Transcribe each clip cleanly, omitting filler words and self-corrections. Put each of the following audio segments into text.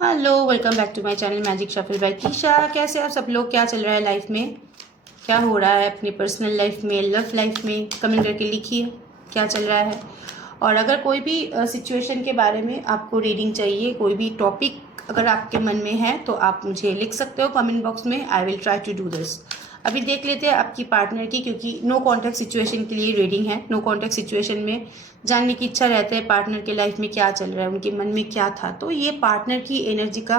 Hello, welcome back to my channel magic shuffle by Keisha. कैसे आप सब लोग? क्या चल रहा है लाइफ में? क्या हो रहा है अपनी पर्सनल लाइफ में, लव लाइफ में? कमेंट करके लिखिए क्या चल रहा है। और अगर कोई भी सिचुएशन के बारे में आपको रीडिंग चाहिए, कोई भी टॉपिक अगर आपके मन में है तो आप मुझे लिख सकते हो कमेंट बॉक्स में। I will try to do this. अभी देख लेते हैं आपकी पार्टनर की, क्योंकि नो कॉन्टैक्ट सिचुएशन के लिए रीडिंग है। नो कॉन्टैक्ट सिचुएशन में जानने की इच्छा रहता है पार्टनर के लाइफ में क्या चल रहा है, उनके मन में क्या था। तो ये पार्टनर की एनर्जी का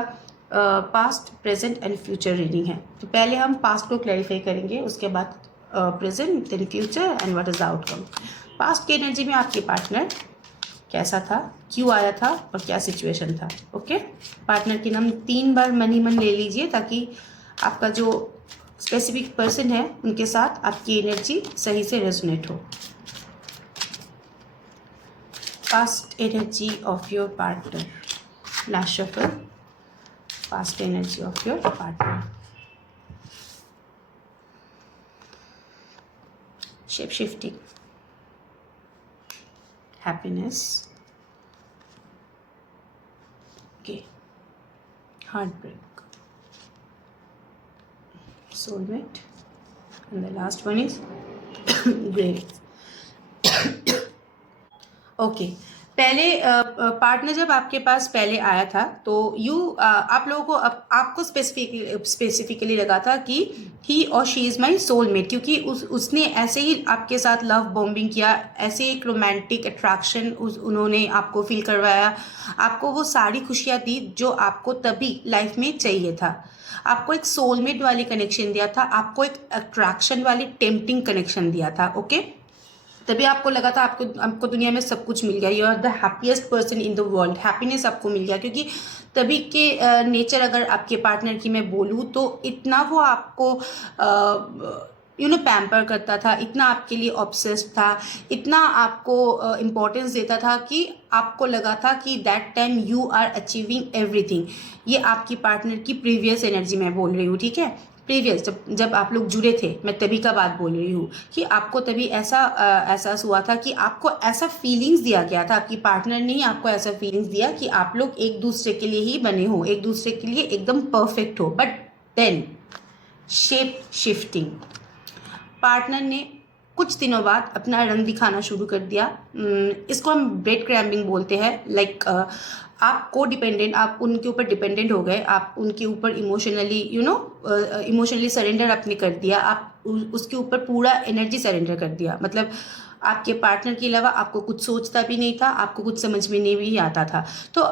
past, present and future reading है। तो पहले हम पास्ट को क्लैरिफाई करेंगे, उसके बाद present, then future and what is the outcome. Past की एनर्जी में आपके पार्टनर कैसा था, क्यों आया था और क्या सिचुएशन था। ओके, पार्टनर के नाम 3 बार मन ही मन ले लीजिए ताकि आपका जो स्पेसिफिक पर्सन है उनके साथ आपकी एनर्जी सही से रेजोनेट हो। Past energy of your partner. Last shuffle. Past energy of your partner. Shape shifting. Happiness. Okay. Heartbreak. Soulmate. And the last one is grave. Okay, पहले पार्टनर जब आपके पास पहले आया था तो आप लोगों को आपको स्पेसिफिकली लगा था कि ही और शी इज़ माई सोलमेट, क्योंकि उसने ऐसे ही आपके साथ लव बॉम्बिंग किया, ऐसे एक रोमांटिक अट्रैक्शन उन्होंने आपको फील करवाया, आपको वो सारी खुशियाँ दी जो आपको तभी लाइफ में चाहिए था। आपको एक सोलमेट वाली कनेक्शन दिया था, आपको एक अट्रैक्शन वाली टेम्पटिंग कनेक्शन दिया था। ओके, तभी आपको लगा था आपको दुनिया में सब कुछ मिल गया, you are the happiest person in the world. Happiness आपको मिल गया क्योंकि तभी के नेचर अगर आपके पार्टनर की मैं बोलूँ तो इतना वो आपको पैम्पर करता था, इतना आपके लिए ऑब्सेस्ड था, इतना आपको इम्पोर्टेंस देता था कि आपको लगा था कि that time you are achieving everything. ये आपकी पार्टनर की प्रीवियस एनर्जी मैं बोल रही हूँ, ठीक है। प्रीवियस जब आप लोग जुड़े थे, मैं तभी का बात बोल रही हूँ कि आपको तभी ऐसा एहसास हुआ था कि आपको ऐसा फीलिंग्स दिया गया था, आपकी पार्टनर ने ही आपको ऐसा फीलिंग्स दिया कि आप लोग एक दूसरे के लिए ही बने हो, एक दूसरे के लिए एकदम परफेक्ट हो। But then shape shifting, partner ने कुछ दिनों बाद अपना रंग दिखाना शुरू कर दिया। इसको हम ब्रेड क्रैम्बिंग बोलते हैं। लाइक आप को डिपेंडेंट, आप उनके ऊपर डिपेंडेंट हो गए, आप उनके ऊपर इमोशनली इमोशनली सरेंडर आपने कर दिया, आप उसके ऊपर पूरा एनर्जी सरेंडर कर दिया। मतलब आपके पार्टनर के अलावा आपको कुछ सोचता भी नहीं था, आपको कुछ समझ में नहीं भी आता था। तो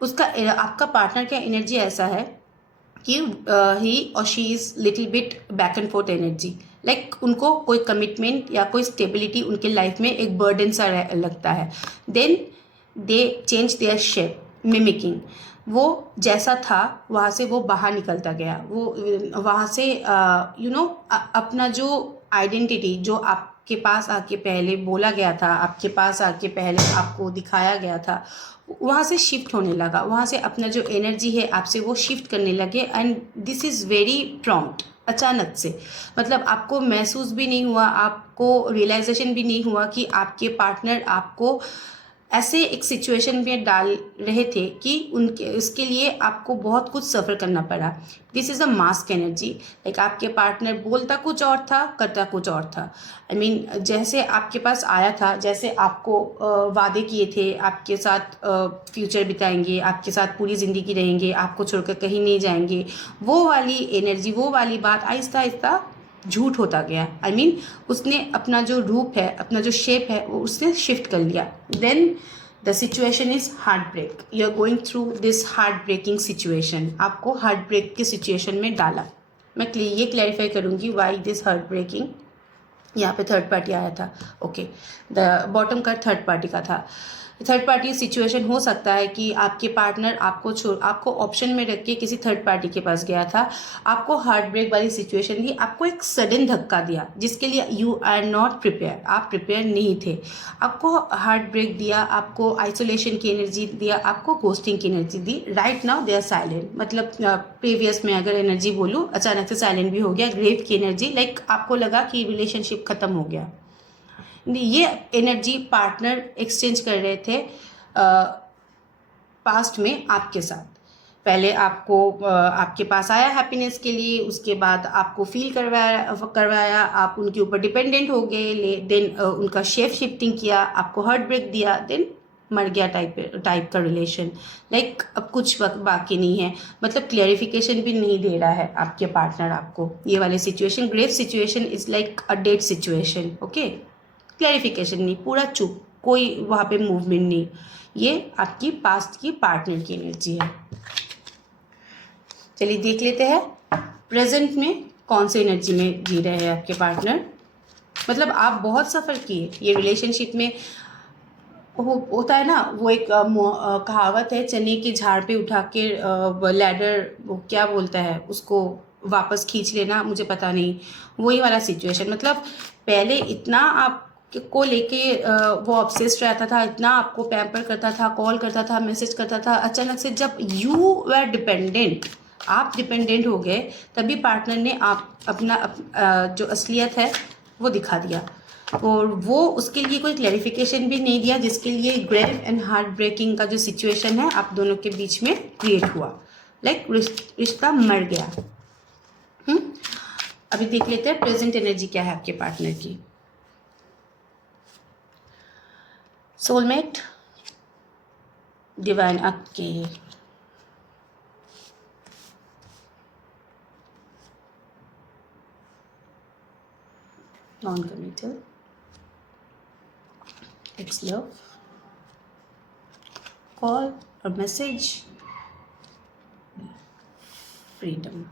उसका आपका पार्टनर का एनर्जी ऐसा है कि ही और she is little bit back and fourth energy. Like उनको कोई कमिटमेंट या कोई स्टेबिलिटी उनके लाइफ में एक बर्डन सा लगता है। Then they change their shape, mimicking. वो जैसा था वहाँ से वो बाहर निकलता गया, वो वहाँ से अपना जो आइडेंटिटी जो आपके पास आके पहले बोला गया था, आपके पास आके पहले आपको दिखाया गया था, वहाँ से शिफ्ट होने लगा। वहाँ से अपना जो एनर्जी है आपसे वो शिफ्ट करने लगे। And this is very prompt, अचानक से। मतलब आपको महसूस भी नहीं हुआ, आपको रियलाइजेशन भी नहीं हुआ कि आपके पार्टनर आपको ऐसे एक सिचुएशन में डाल रहे थे कि उनके उसके लिए आपको बहुत कुछ सफ़र करना पड़ा। This is a mask energy. Like आपके पार्टनर बोलता कुछ और था, करता कुछ और था। आई मीन जैसे आपके पास आया था, जैसे आपको वादे किए थे आपके साथ फ्यूचर बिताएंगे, आपके साथ पूरी ज़िंदगी रहेंगे, आपको छोड़कर कहीं नहीं जाएंगे, वो वाली एनर्जी, वो वाली बात आहिस्ता आहिस्ता झूठ होता गया। आई मीन उसने अपना जो रूप है, अपना जो शेप है, वो उसने शिफ्ट कर लिया। Then the situation is heart break. You are going through this heart breaking situation. आपको हार्ट ब्रेक की सिचुएशन में डाला। मैं ये क्लैरिफाई करूँगी वाई दिस हार्ट ब्रेकिंग। यहाँ पे थर्ड पार्टी आया था। ओके, द बॉटम का थर्ड पार्टी का था। थर्ड पार्टी सिचुएशन हो सकता है कि आपके पार्टनर आपको ऑप्शन में रख के किसी थर्ड पार्टी के पास गया था, आपको हार्ट ब्रेक वाली सिचुएशन दी, आपको एक सडन धक्का दिया जिसके लिए यू आर नॉट प्रिपेयर, आप प्रिपेयर नहीं थे। आपको हार्ट ब्रेक दिया, आपको आइसोलेशन की एनर्जी दिया, आपको घोस्टिंग की एनर्जी दी। Right now they are silent. मतलब प्रीवियस में अगर एनर्जी बोलूँ, अचानक से साइलेंट भी हो गया। ग्रेव की एनर्जी, लाइक आपको लगा कि रिलेशनशिप खत्म हो गया। ये एनर्जी पार्टनर एक्सचेंज कर रहे थे पास्ट में आपके साथ। पहले आपको आपके पास आया हैप्पीनेस के लिए, उसके बाद आपको फील करवाया, आप उनके ऊपर डिपेंडेंट हो गए, देन उनका शेप शिफ्टिंग किया, आपको हार्ट ब्रेक दिया, देन मर गया टाइप का रिलेशन। लाइक अब कुछ वक्त बाकी नहीं है, मतलब क्लियरिफिकेशन भी नहीं दे रहा है आपके पार्टनर आपको। ये वाली situation, grave situation is like a dead situation. Okay, clarification नहीं, पूरा चुप, कोई वहाँ पे मूवमेंट नहीं। ये आपकी पास्ट की पार्टनर की एनर्जी है। चलिए देख लेते हैं प्रेजेंट में कौन से एनर्जी में जी रहे हैं आपके पार्टनर। मतलब आप बहुत सफ़र किए ये रिलेशनशिप में। होता है ना वो एक कहावत है, चने के झाड़ पे उठा के लैडर, वो क्या बोलता है उसको, वापस खींच लेना, मुझे पता नहीं, वही वाला सिचुएशन। मतलब पहले इतना आप को लेके वो ऑब्सेस्ड रहता था, इतना आपको पैम्पर करता था, कॉल करता था, मैसेज करता था। अचानक से जब यू वर डिपेंडेंट, आप डिपेंडेंट हो गए, तभी पार्टनर ने आप अपना जो असलियत है वो दिखा दिया। और वो उसके लिए कोई क्लैरिफिकेशन भी नहीं दिया, जिसके लिए ग्रेव एंड हार्ट ब्रेकिंग का जो सिचुएशन है आप दोनों के बीच में क्रिएट हुआ। लाइक रिश्ता मर गया। अभी देख लेते हैं प्रेजेंट एनर्जी क्या है आपके पार्टनर की। Soulmate, divine, okay, non committal, ex-love, call or message, freedom.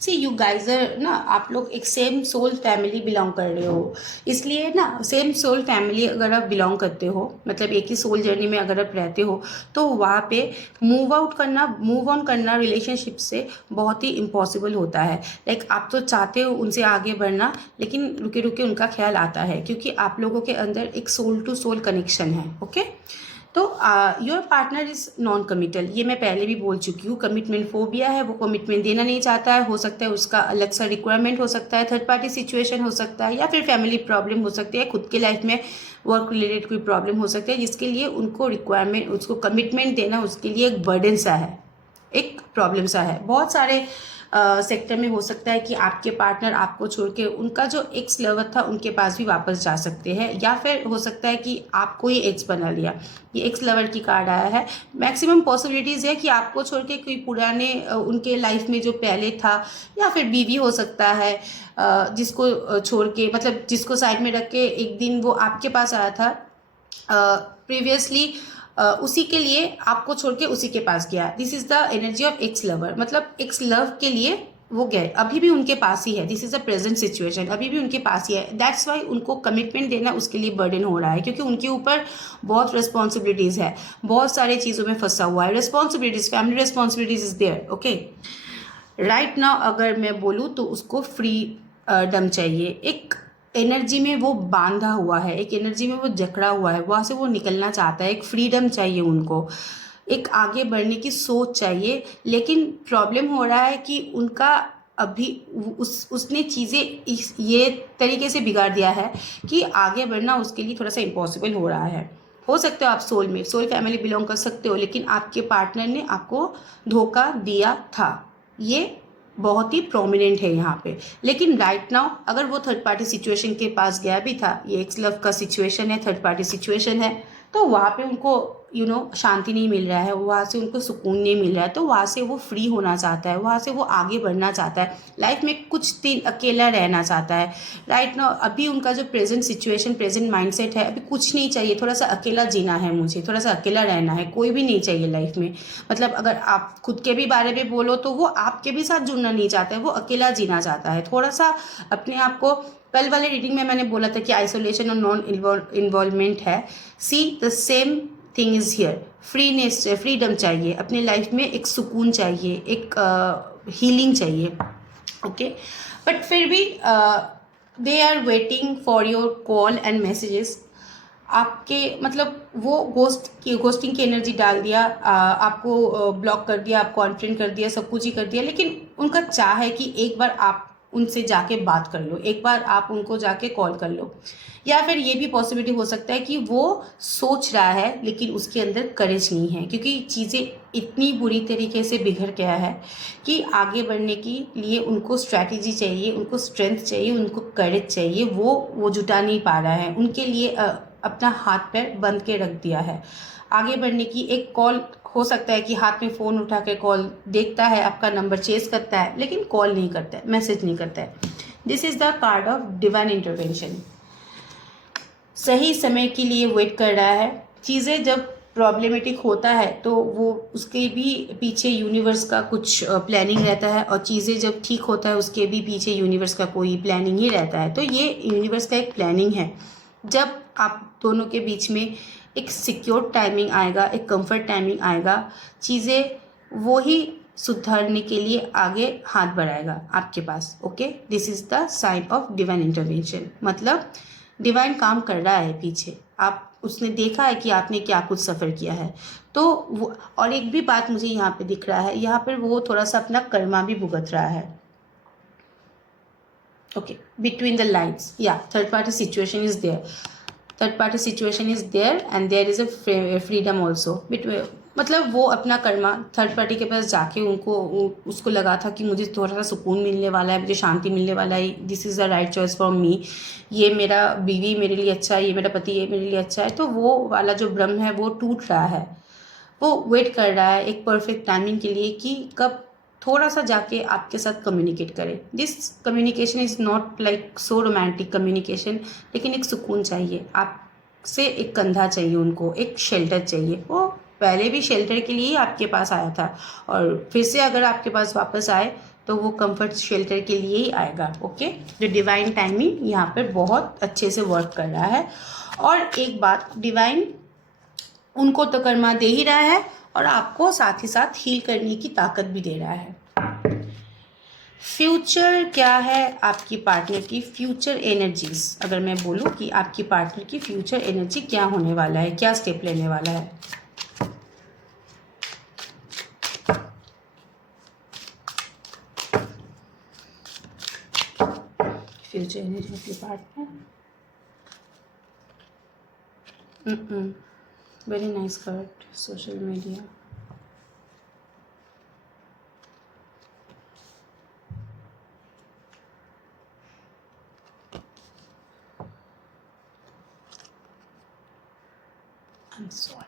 See you guys are ना, आप लोग एक सेम सोल फैमिली बिलोंग कर रहे हो, इसलिए ना सेम सोल फैमिली अगर आप बिलोंग करते हो, मतलब एक ही सोल जर्नी में अगर आप रहते हो, तो वहाँ पे मूव ऑन करना रिलेशनशिप से बहुत ही इम्पॉसिबल होता है। लाइक आप तो चाहते हो उनसे आगे बढ़ना, लेकिन रुके रुके उनका ख्याल आता है, क्योंकि आप लोगों के अंदर एक सोल टू सोल कनेक्शन है। ओके, तो your partner is non committal, ये मैं पहले भी बोल चुकी हूँ। कमिटमेंट फोबिया है, वो कमिटमेंट देना नहीं चाहता है। हो सकता है उसका अलग सा रिक्वायरमेंट हो सकता है, थर्ड पार्टी सिचुएशन हो सकता है, या फिर फैमिली प्रॉब्लम हो सकती है, खुद के लाइफ में वर्क रिलेटेड कोई प्रॉब्लम हो सकती है, जिसके लिए उनको रिक्वायरमेंट, उसको कमिटमेंट देना उसके लिए एक बर्डन सा है, एक प्रॉब्लम सा है। बहुत सारे सेक्टर में हो सकता है कि आपके पार्टनर आपको छोड़ के उनका जो एक्स लवर था उनके पास भी वापस जा सकते हैं, या फिर हो सकता है कि आपको ही एक्स बना लिया। ये एक्स लवर की कार्ड आया है। मैक्सिमम पॉसिबिलिटीज़ है कि आपको छोड़ के कोई पुराने उनके लाइफ में जो पहले था, या फिर बीवी हो सकता है जिसको छोड़ के, मतलब जिसको साइड में रख के एक दिन वो आपके पास आया था प्रीवियसली, उसी के लिए आपको छोड़ के उसी के पास गया। This is the energy of x lover, मतलब एक्स लव के लिए वो गए, अभी भी उनके पास ही है। This is the present situation, अभी भी उनके पास ही है। दैट्स वाई उनको कमिटमेंट देना उसके लिए बर्डन हो रहा है, क्योंकि उनके ऊपर बहुत रिस्पॉन्सिबिलिटीज़ है, बहुत सारे चीज़ों में फंसा हुआ है। Responsibilities, family responsibilities is there. Okay, right now अगर मैं बोलूँ तो उसको फ्रीडम चाहिए। एक एनर्जी में वो बांधा हुआ है, एक एनर्जी में वो जकड़ा हुआ है, वहाँ से वो निकलना चाहता है। एक फ्रीडम चाहिए उनको, एक आगे बढ़ने की सोच चाहिए। लेकिन प्रॉब्लम हो रहा है कि उनका अभी उसने चीज़ें ये तरीके से बिगाड़ दिया है कि आगे बढ़ना उसके लिए थोड़ा सा इम्पॉसिबल हो रहा है। हो सकते हो आप सोल फैमिली बिलोंग कर सकते हो, लेकिन आपके पार्टनर ने आपको धोखा दिया था, ये बहुत ही प्रोमिनेंट है यहाँ पे। लेकिन राइट नाउ अगर वो थर्ड पार्टी सिचुएशन के पास गया भी था, ये एक्स लव का सिचुएशन है, थर्ड पार्टी सिचुएशन है, तो वहाँ पे उनको शांति नहीं मिल रहा है, वहाँ से उनको सुकून नहीं मिल रहा है, तो वहाँ से वो फ्री होना चाहता है, वहाँ से वो आगे बढ़ना चाहता है, लाइफ में कुछ दिन अकेला रहना चाहता है। राइट नाउ अभी उनका जो प्रेजेंट सिचुएशन, प्रेजेंट माइंडसेट है, अभी कुछ नहीं चाहिए, थोड़ा सा अकेला जीना है मुझे, थोड़ा सा अकेला रहना है, कोई भी नहीं चाहिए लाइफ में। मतलब अगर आप खुद के भी बारे में बोलो तो वो आपके भी साथ जुड़ना नहीं चाहता है, वो अकेला जीना चाहता है। थोड़ा सा अपने आप को, कल वाले रीडिंग में मैंने बोला था कि आइसोलेशन और नॉन इन्वॉल्वमेंट है। See the same thing is here. Freeness, freedom चाहिए अपने लाइफ में, एक सुकून चाहिए, एक हीलिंग चाहिए। ओके, बट फिर भी they are waiting for your call and messages. आपके मतलब वो गोस्टिंग की एनर्जी डाल दिया, आपको ब्लॉक कर दिया, आपको अनफ्रेंड कर दिया, सब कुछ ही कर दिया, लेकिन उनका चाह है कि एक बार आप उनसे जाके बात कर लो, एक बार आप उनको जाके कॉल कर लो। या फिर ये भी पॉसिबिलिटी हो सकता है कि वो सोच रहा है लेकिन उसके अंदर करेज नहीं है, क्योंकि चीज़ें इतनी बुरी तरीके से बिगड़ गया है कि आगे बढ़ने के लिए उनको स्ट्रैटेजी चाहिए, उनको स्ट्रेंथ चाहिए, उनको करेज चाहिए, वो जुटा नहीं पा रहा है। उनके लिए अपना हाथ पैर बंद के रख दिया है। आगे बढ़ने की एक कॉल हो सकता है कि हाथ में फ़ोन उठा के कॉल देखता है, आपका नंबर चेस करता है, लेकिन कॉल नहीं करता है, मैसेज नहीं करता है। This is the card of divine intervention. सही समय के लिए वेट कर रहा है। चीज़ें जब प्रॉब्लमेटिक होता है तो वो उसके भी पीछे यूनिवर्स का कुछ प्लानिंग रहता है, और चीज़ें जब ठीक होता है उसके भी पीछे यूनिवर्स का कोई प्लानिंग ही रहता है। तो ये यूनिवर्स का एक प्लानिंग है। जब आप दोनों के बीच में एक सिक्योर टाइमिंग आएगा, एक कंफर्ट टाइमिंग आएगा, चीज़ें वो ही सुधारने के लिए आगे हाथ बढ़ाएगा आपके पास। Okay, this is the sign of divine intervention. मतलब डिवाइन काम कर रहा है पीछे, आप उसने देखा है कि आपने क्या कुछ सफ़र किया है। तो वो, और एक भी बात मुझे यहाँ पे दिख रहा है, यहाँ पर वो थोड़ा सा अपना कर्मा भी भुगत रहा है। ओके, बिटवीन द लाइन्स, या third party situation is there, third party situation is there and there is a freedom also. मतलब वो अपना कर्मा थर्ड पार्टी के पास जाके उसको लगा था कि मुझे थोड़ा सा सुकून मिलने वाला है, मुझे शांति मिलने वाला है, this is the right choice for me, ये मेरा बीवी मेरे लिए अच्छा है, ये मेरा पति ये मेरे लिए अच्छा है। तो वो वाला जो भ्रम है वो टूट रहा है। वो वेट कर रहा है एक परफेक्ट टाइमिंग के लिए कि कब थोड़ा सा जाके आपके साथ कम्युनिकेट करें। This communication is not like so romantic communication, लेकिन एक सुकून चाहिए आपसे, एक कंधा चाहिए उनको, एक शेल्टर चाहिए। वो पहले भी शेल्टर के लिए ही आपके पास आया था, और फिर से अगर आपके पास वापस आए तो वो कंफर्ट शेल्टर के लिए ही आएगा। ओके, जो डिवाइन टाइमिंग यहाँ पर बहुत अच्छे से वर्क कर रहा है। और एक बात, डिवाइन उनको तो कर्मा दे ही रहा है और आपको साथ ही साथ हील करने की ताकत भी दे रहा है। फ्यूचर क्या है आपकी पार्टनर की, फ्यूचर एनर्जीज अगर मैं बोलूँ कि आपकी पार्टनर की फ्यूचर एनर्जी क्या होने वाला है, क्या स्टेप लेने वाला है। Future energy of your partner, very nice card, social media, I am sorry.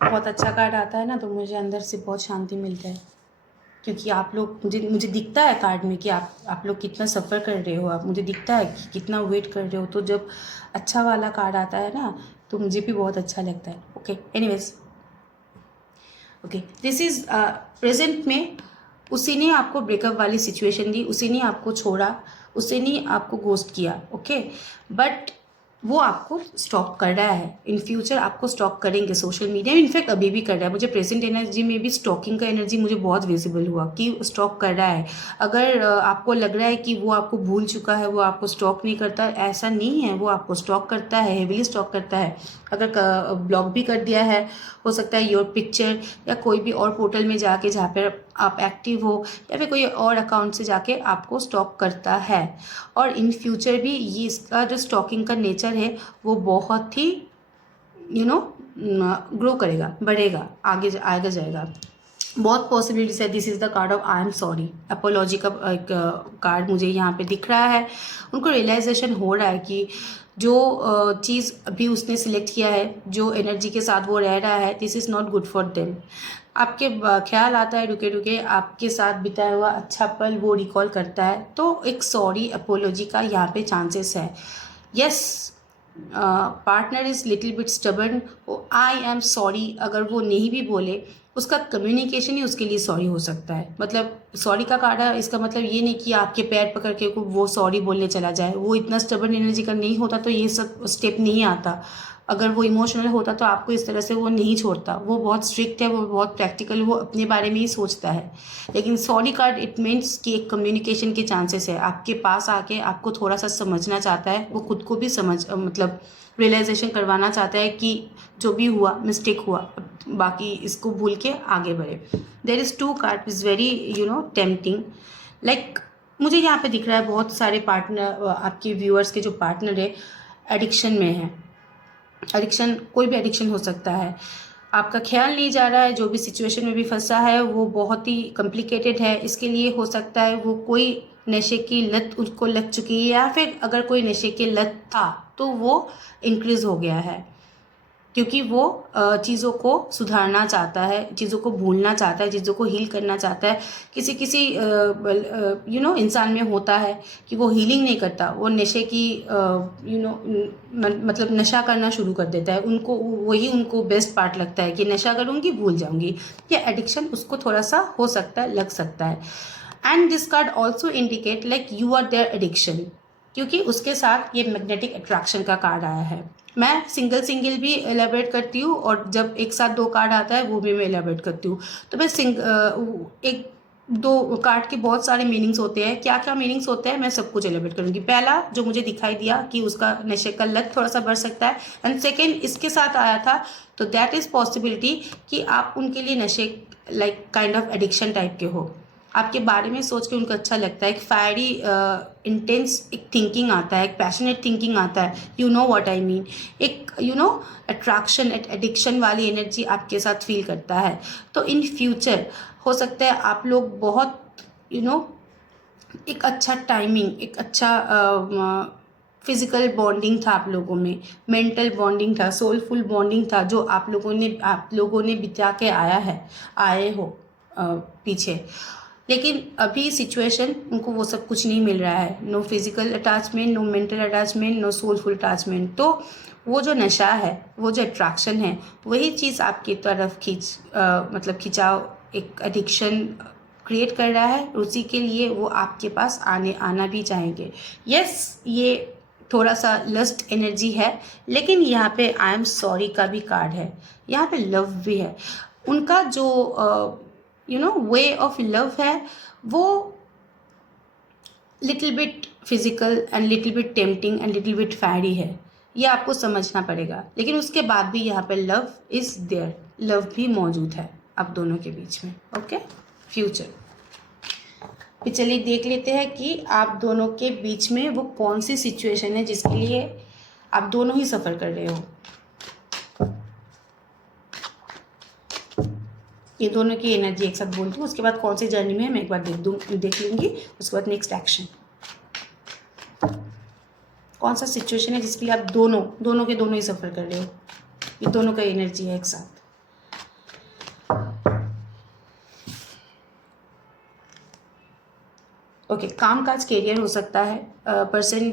बहुत अच्छा कार्ड आता है ना तो मुझे अंदर से बहुत शांति मिलता है, क्योंकि आप लोग, मुझे दिखता है कार्ड में कि आप लोग कितना सफ़र कर रहे हो, आप मुझे दिखता है कि कितना वेट कर रहे हो। तो जब अच्छा वाला कार्ड आता है ना तो मुझे भी बहुत अच्छा लगता है। Okay, anyways, okay, this is present में उसी ने आपको ब्रेकअप वाली सिचुएशन दी, उसी ने आपको छोड़ा, उसी ने आपको घोस्ट किया। ओके, बट वो आपको स्टॉक कर रहा है, इन फ्यूचर आपको स्टॉक करेंगे सोशल मीडिया में, इनफैक्ट अभी भी कर रहा है। मुझे प्रेजेंट एनर्जी में भी स्टॉकिंग का एनर्जी मुझे बहुत विजिबल हुआ कि स्टॉक कर रहा है। अगर आपको लग रहा है कि वो आपको भूल चुका है, वो आपको स्टॉक नहीं करता, ऐसा नहीं है, वो आपको स्टॉक करता है, हेविली स्टॉक करता है। अगर ब्लॉक भी कर दिया है, हो सकता है योर पिक्चर या कोई भी और पोर्टल में जाके जहाँ पर आप एक्टिव हो, या फिर कोई और अकाउंट से जाके आपको स्टॉक करता है। और इन फ्यूचर भी ये इसका जो स्टॉकिंग का नेचर है वो बहुत ही ग्रो करेगा, बढ़ेगा, आगे आगे जाएगा। बहुत पॉसिबिलिटीज है। This is the card of I am sorry, apology का एक कार्ड मुझे यहाँ पे दिख रहा है। उनको रियलाइजेशन हो रहा है कि जो चीज़ अभी उसने सिलेक्ट किया है, जो एनर्जी के साथ वो रह रहा है, this is not good for them. आपके ख्याल आता है रुके रुके, आपके साथ बिताया हुआ अच्छा पल वो रिकॉल करता है, तो एक सॉरी अपोलॉजी का यहाँ पे चांसेस है। Yes, partner is little bit stubborn, I am sorry अगर वो नहीं भी बोले, उसका कम्युनिकेशन ही उसके लिए सॉरी हो सकता है। मतलब सॉरी का कार्ड है, इसका मतलब ये नहीं कि आपके पैर पकड़ के वो सॉरी बोलने चला जाए। वो इतना स्टबर्न एनर्जी का नहीं होता तो ये सब स्टेप नहीं आता। अगर वो इमोशनल होता तो आपको इस तरह से वो नहीं छोड़ता। वो बहुत स्ट्रिक्ट है, वो बहुत प्रैक्टिकल, वो अपने बारे में ही सोचता है। लेकिन सॉरी कार्ड इट मीन्स कि एक कम्युनिकेशन के चांसेस है, आपके पास आके आपको थोड़ा सा समझना चाहता है, वो खुद को भी मतलब रियलाइजेशन करवाना चाहता है कि जो भी हुआ मिस्टेक हुआ, बाकी इसको भूल के आगे बढ़े। There is 2 card is very tempting. Like मुझे यहाँ पे दिख रहा है बहुत सारे पार्टनर, आपके व्यूअर्स के जो पार्टनर है एडिक्शन में है। एडिक्शन, कोई भी एडिक्शन हो सकता है, आपका ख्याल नहीं जा रहा है, जो भी सिचुएशन में भी फंसा है वो बहुत ही कॉम्प्लिकेटेड है। इसके लिए हो सकता है वो कोई नशे की लत उसको लग चुकी है, या फिर अगर कोई नशे की लत था तो वो इंक्रीज़ हो गया है, क्योंकि वो चीज़ों को सुधारना चाहता है, चीज़ों को भूलना चाहता है, चीज़ों को हील करना चाहता है। किसी किसी इंसान में होता है कि वो हीलिंग नहीं करता, वो नशे की मतलब नशा करना शुरू कर देता है। उनको वही उनको बेस्ट पार्ट लगता है कि नशा करूँगी भूल जाऊँगी। ये एडिक्शन उसको थोड़ा सा हो सकता है, लग सकता है। And this card also indicate like you are their addiction, क्योंकि उसके साथ ये मैग्नेटिक अट्रैक्शन का कार्ड आया है। मैं सिंगल भी एलेबरेट करती हूँ, और जब एक साथ 2 कार्ड आता है वो भी मैं एलेबरेट करती हूँ। तो मैं एक 2 कार्ड के बहुत सारे मीनिंग्स होते हैं। क्या क्या मीनिंग्स होते हैं मैं सब कुछ एलेबरेट करूँगी। पहला जो मुझे दिखाई दिया कि उसका नशे का लत थोड़ा सा बढ़ सकता है, एंड सेकेंड इसके साथ आया था तो दैट इज़ पॉसिबिलिटी कि आप उनके लिए नशे like kind of addiction type के हो। आपके बारे में सोच के उनको अच्छा लगता है, एक फायरी इंटेंस एक थिंकिंग आता है, एक पैशनेट थिंकिंग आता है, you know what I mean. एक अट्रैक्शन, एडिक्शन वाली एनर्जी आपके साथ फील करता है। तो इन फ्यूचर हो सकता है आप लोग बहुत एक अच्छा टाइमिंग, एक अच्छा फिजिकल बॉन्डिंग था आप लोगों में, मेंटल बॉन्डिंग था, सोलफुल बॉन्डिंग था, जो आप लोगों ने बिता के आए हो पीछे। लेकिन अभी सिचुएशन उनको वो सब कुछ नहीं मिल रहा है। No physical attachment, no mental attachment, no soulful attachment. तो वो जो नशा है, वो जो अट्रैक्शन है, वही चीज़ आपकी तरफ मतलब खिंचाव, एक एडिक्शन क्रिएट कर रहा है। उसी के लिए वो आपके पास आना भी चाहेंगे। यस, ये थोड़ा सा लस्ट एनर्जी है, लेकिन यहाँ पे आई एम सॉरी का भी कार्ड है, यहाँ पे लव भी है। उनका जो वे ऑफ लव है वो little bit physical and little bit tempting and little bit ferry है, ये आपको समझना पड़ेगा। लेकिन उसके बाद भी यहाँ पे लव इज़ देयर, लव भी मौजूद है आप दोनों के बीच में। ओके, फ्यूचर फिर चलिए देख लेते हैं कि आप दोनों के बीच में वो कौन सी सिचुएशन है जिसके लिए आप दोनों ही सफ़र कर रहे हो। ये दोनों की एनर्जी एक साथ बोलती हूँ, उसके बाद कौन सी जर्नी में है मैं एक बार देख लूँगी। उसके बाद नेक्स्ट एक्शन, कौन सा सिचुएशन है जिसके लिए आप दोनों के दोनों ही सफ़र कर रहे हो। ये दोनों का एनर्जी है एक साथ। ओके, काम काज कैरियर हो सकता है। पर्सन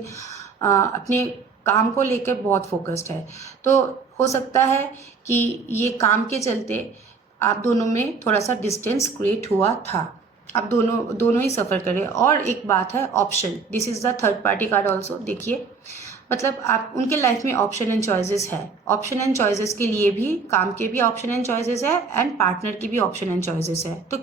अपने काम को लेकर बहुत फोकस्ड है, तो हो सकता है कि ये काम के चलते आप दोनों में थोड़ा सा डिस्टेंस क्रिएट हुआ था। आप दोनों ही सफ़र करें। और एक बात है, option, this is the third party card also. देखिए, मतलब आप उनके लाइफ में ऑप्शन एंड चॉइसेस है। ऑप्शन एंड चॉइसेस के लिए भी, काम के भी ऑप्शन एंड चॉइसेस है, एंड पार्टनर की भी ऑप्शन एंड चॉइसेस है। तो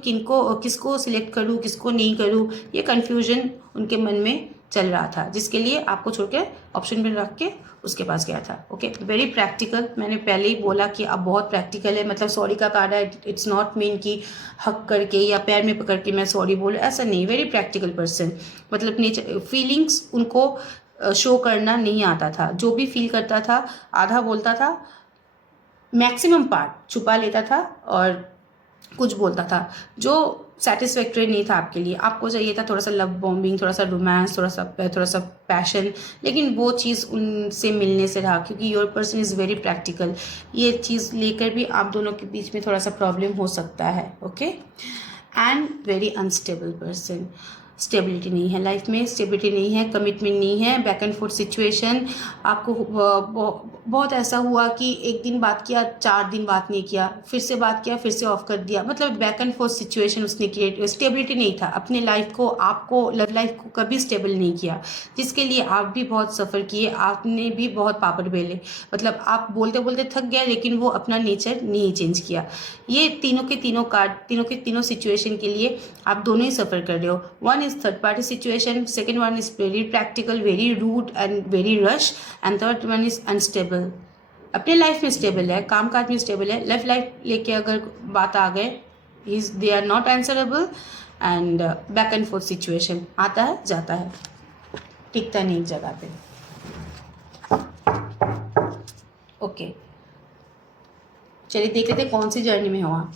किसको सिलेक्ट करूँ, किसको नहीं करूँ, ये कन्फ्यूजन उनके मन में चल रहा था, जिसके लिए आपको छोड़ के ऑप्शन में रख के उसके पास गया था। Okay, very practical. मैंने पहले ही बोला कि आप बहुत प्रैक्टिकल है। मतलब सॉरी का कार्ड है, इट्स नॉट मीन कि हक करके या पैर में पकड़ के मैं सॉरी बोल, ऐसा नहीं। वेरी प्रैक्टिकल पर्सन, मतलब नेचर, फीलिंग्स उनको शो करना नहीं आता था। जो भी फील करता था आधा बोलता था, मैक्सिमम पार्ट छुपा लेता था और कुछ बोलता था जो सेटिस्फैक्टरी नहीं था आपके लिए। आपको चाहिए था थोड़ा सा लव बॉम्बिंग, थोड़ा सा रोमांस, थोड़ा सा पैशन, लेकिन वो चीज़ उनसे मिलने से रहा, क्योंकि your person is very practical. ये चीज़ लेकर भी आप दोनों के बीच में थोड़ा सा प्रॉब्लम हो सकता है। Okay, and very unstable person. Stability नहीं है लाइफ में, स्टेबिलिटी नहीं है, कमिटमेंट नहीं है, बैक एंड फोर्थ सिचुएशन। आपको बहुत ऐसा हुआ कि एक दिन बात किया, 4 दिन बात नहीं किया, फिर से बात किया, फिर से ऑफ कर दिया। मतलब बैक एंड फोर्थ सिचुएशन उसने क्रिएट, स्टेबिलिटी नहीं था अपने लाइफ को, आपको लव लाइफ को कभी स्टेबल नहीं किया, जिसके लिए आप भी बहुत सफ़र किए, आपने भी बहुत पापड़ बेले। मतलब आप बोलते बोलते थक गए, लेकिन वो अपना नेचर नहीं चेंज किया। ये तीनों के तीनों कार्ड, तीनों के तीनों सिचुएशन के लिए आप दोनों ही सफ़र कर रहे हो। One is third party situation, second one is very practical, very rude and very rush, and third one is unstable. अपने लाइफ में स्टेबल है, काम काज में स्टेबल है, लव लाइफ लेके अगर बात आ गए they are not answerable and back and forth situation आता है जाता है, टिकता नहीं एक जगह पे। ओके चलिए देख लेते हैं कौन सी जर्नी में हो आप।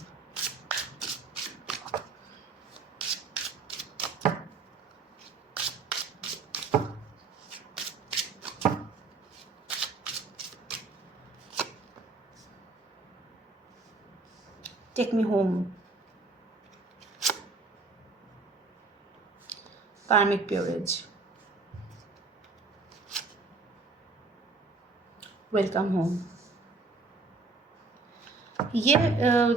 Take me home. Karmic peerage. Welcome home. ये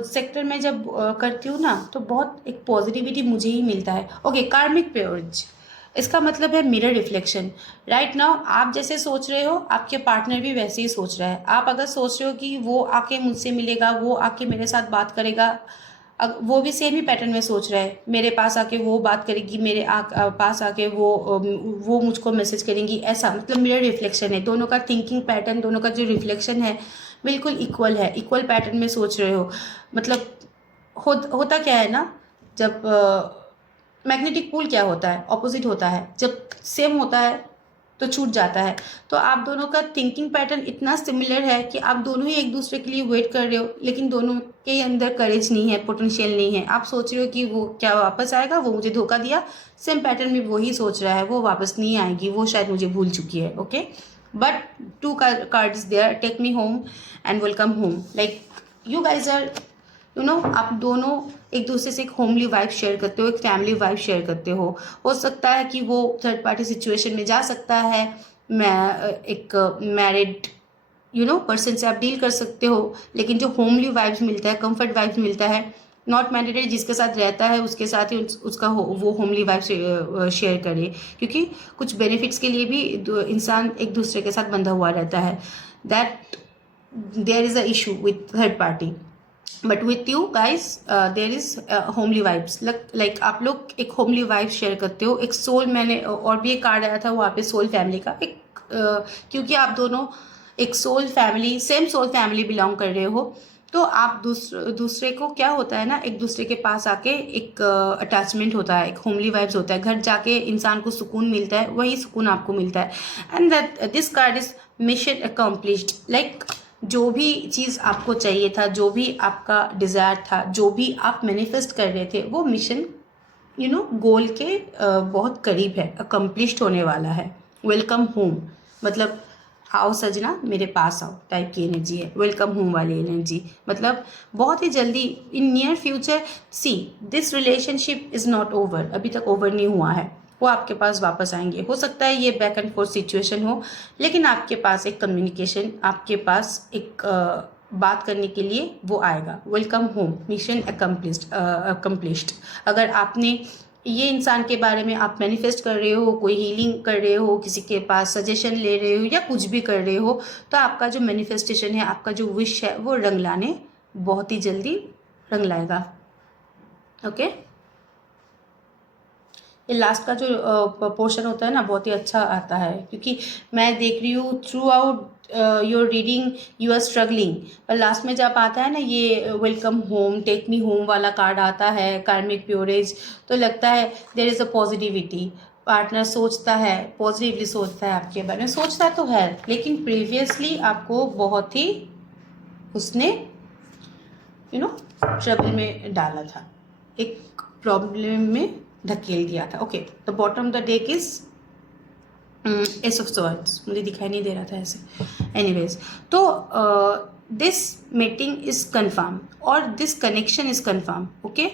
सेक्टर में जब करती हूँ ना तो बहुत एक पॉजिटिविटी मुझे ही मिलता है। ओके कार्मिक पेयर्स इसका मतलब है मिरर रिफ्लेक्शन। राइट नाउ आप जैसे सोच रहे हो आपके पार्टनर भी वैसे ही सोच रहा है। आप अगर सोच रहे हो कि वो आके मुझसे मिलेगा, वो आके मेरे साथ बात करेगा, वो भी सेम ही पैटर्न में सोच रहा है। मेरे पास आके वो बात करेगी, मेरे पास आके वो मुझको मैसेज करेंगी, ऐसा मतलब मिरर रिफ्लेक्शन है। दोनों का थिंकिंग पैटर्न, दोनों का जो रिफ्लेक्शन है बिल्कुल इक्वल है, इक्वल पैटर्न में सोच रहे हो। मतलब होता क्या है ना, जब मैग्नेटिक पुल क्या होता है, ऑपोजिट होता है। जब सेम होता है तो छूट जाता है। तो आप दोनों का थिंकिंग पैटर्न इतना सिमिलर है कि आप दोनों ही एक दूसरे के लिए वेट कर रहे हो, लेकिन दोनों के अंदर करेज नहीं है, पोटेंशियल नहीं है। आप सोच रहे हो कि वो क्या वापस आएगा, वो मुझे धोखा दिया। सेम पैटर्न में वही सोच रहा है, वो वापस नहीं आएगी, वो शायद मुझे भूल चुकी है। Okay but two cards there, take me home and welcome home. Like you guys are आप दोनों एक दूसरे से एक होमली वाइब शेयर करते हो, एक फैमिली वाइब शेयर करते हो सकता है कि वो थर्ड पार्टी सिचुएशन में जा सकता है। मैं एक मैरिड पर्सन से आप डील कर सकते हो, लेकिन जो होमली वाइब्स मिलता है, कंफर्ट वाइब्स मिलता है, नॉट मैंडेटरी जिसके साथ रहता है उसके साथ ही उसका वो होमली वाइब शेयर करे, क्योंकि कुछ बेनिफिट्स के लिए भी इंसान एक दूसरे के साथ बंधा हुआ रहता है। That there is a issue with third party, but with you guys there is homely vibes. Like आप लोग एक होमली वाइब्स शेयर करते हो, एक सोल। मैंने और भी एक कार्ड आया था वहाँ पे सोल फैमिली का एक क्योंकि आप दोनों एक soul family, same soul family belong कर रहे हो, तो आप दूसरे को क्या होता है ना, एक दूसरे के पास आके एक अटैचमेंट होता है, एक होमली वाइब्स होता है। घर जाके इंसान को सुकून मिलता है, वही सुकून आपको मिलता है। And that this card is mission accomplished. Like जो भी चीज़ आपको चाहिए था, जो भी आपका डिज़ायर था, जो भी आप मैनिफेस्ट कर रहे थे, वो मिशन गोल के बहुत करीब है, अकम्प्लिश्ड होने वाला है। वेलकम होम मतलब आओ सजना मेरे पास आओ टाइप की एनर्जी है, वेलकम होम वाली एनर्जी। मतलब बहुत ही जल्दी in near future, see this relationship is not over, अभी तक ओवर नहीं हुआ है, वो आपके पास वापस आएंगे। हो सकता है ये बैक एंड फोर्थ सिचुएशन हो, लेकिन आपके पास एक कम्युनिकेशन, आपके पास एक बात करने के लिए वो आएगा। Welcome home, mission accomplished. अगर आपने ये इंसान के बारे में आप मैनिफेस्ट कर रहे हो, कोई हीलिंग कर रहे हो, किसी के पास सजेशन ले रहे हो या कुछ भी कर रहे हो, तो आपका जो मैनिफेस्टेशन है, आपका जो विश है, वो रंग लाने बहुत ही जल्दी रंग लाएगा। ओके ये लास्ट का जो पोर्शन होता है ना बहुत ही अच्छा आता है, क्योंकि मैं देख रही हूँ throughout your reading you are struggling, पर लास्ट में जब आता है ना ये welcome home, take me home वाला कार्ड आता है, कार्मिक प्योरेज, तो लगता है there is a positivity. Partner सोचता है, पॉजिटिवली सोचता है आपके बारे में, सोचता तो है, लेकिन प्रीवियसली आपको बहुत ही उसने ट्रबल में डाला था, एक प्रॉब्लम में धकेल दिया था। Okay the bottom the deck is S of swords, मुझे दिखाई नहीं दे रहा था ऐसे। एनीवेज तो दिस मीटिंग इज कन्फर्म और this connection is confirm. Okay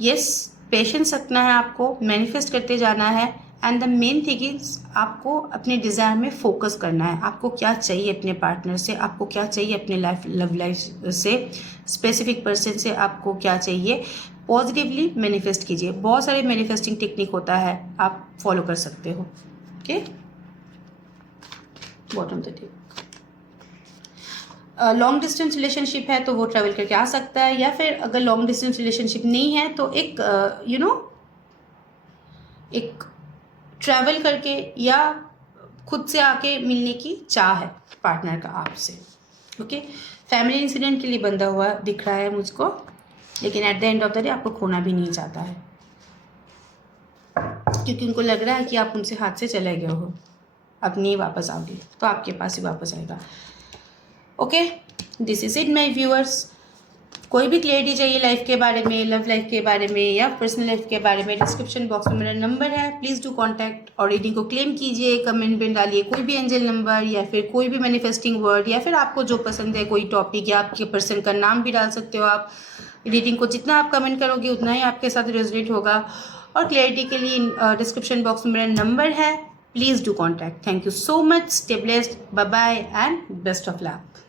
yes patience रखना है, आपको मैनिफेस्ट करते जाना है, and the main thing is आपको अपने डिज़ायर में फोकस करना है। आपको क्या चाहिए अपने पार्टनर से, आपको क्या चाहिए अपने लव लाइफ से, स्पेसिफिक पर्सन से आपको क्या चाहिए, पॉजिटिवली मैनिफेस्ट कीजिए। बहुत सारे मैनिफेस्टिंग टेक्निक होता है, आप फॉलो कर सकते हो। Okay bottom the deck. Long distance relationship है तो वो ट्रैवल करके आ सकता है, या फिर अगर लॉन्ग डिस्टेंस रिलेशनशिप नहीं है तो एक एक ट्रैवल करके या खुद से आके मिलने की चाह है पार्टनर का आपसे। ओके फैमिली इंसिडेंट के लिए बंधा हुआ दिख रहा है मुझको। लेकिन at the end of the day आपको खोना भी नहीं चाहता है, क्योंकि उनको लग रहा है कि आप उनसे हाथ से चले गए हो, अब नहीं वापस आओगे, तो आपके पास ही वापस आएगा। Okay, this is it my viewers. कोई भी क्लियरिटी चाहिए लाइफ के बारे में, लव लाइफ के बारे में या पर्सनल लाइफ के बारे में, डिस्क्रिप्शन बॉक्स में मेरा नंबर है, प्लीज़ डू कॉन्टैक्ट और रीडिंग को क्लेम कीजिए। कमेंट में डालिए कोई भी एंजल नंबर या फिर कोई भी मैनिफेस्टिंग वर्ड, या फिर आपको जो पसंद है कोई टॉपिक, या आपके पर्सन का नाम भी डाल सकते हो आप। रीडिंग को जितना आप कमेंट करोगे उतना ही आपके साथ रेजोनेट होगा। और क्लियरिटी के लिए डिस्क्रिप्शन बॉक्स में मेरा नंबर है, please do contact. Thank you so much, stay blessed, bye bye and best of luck.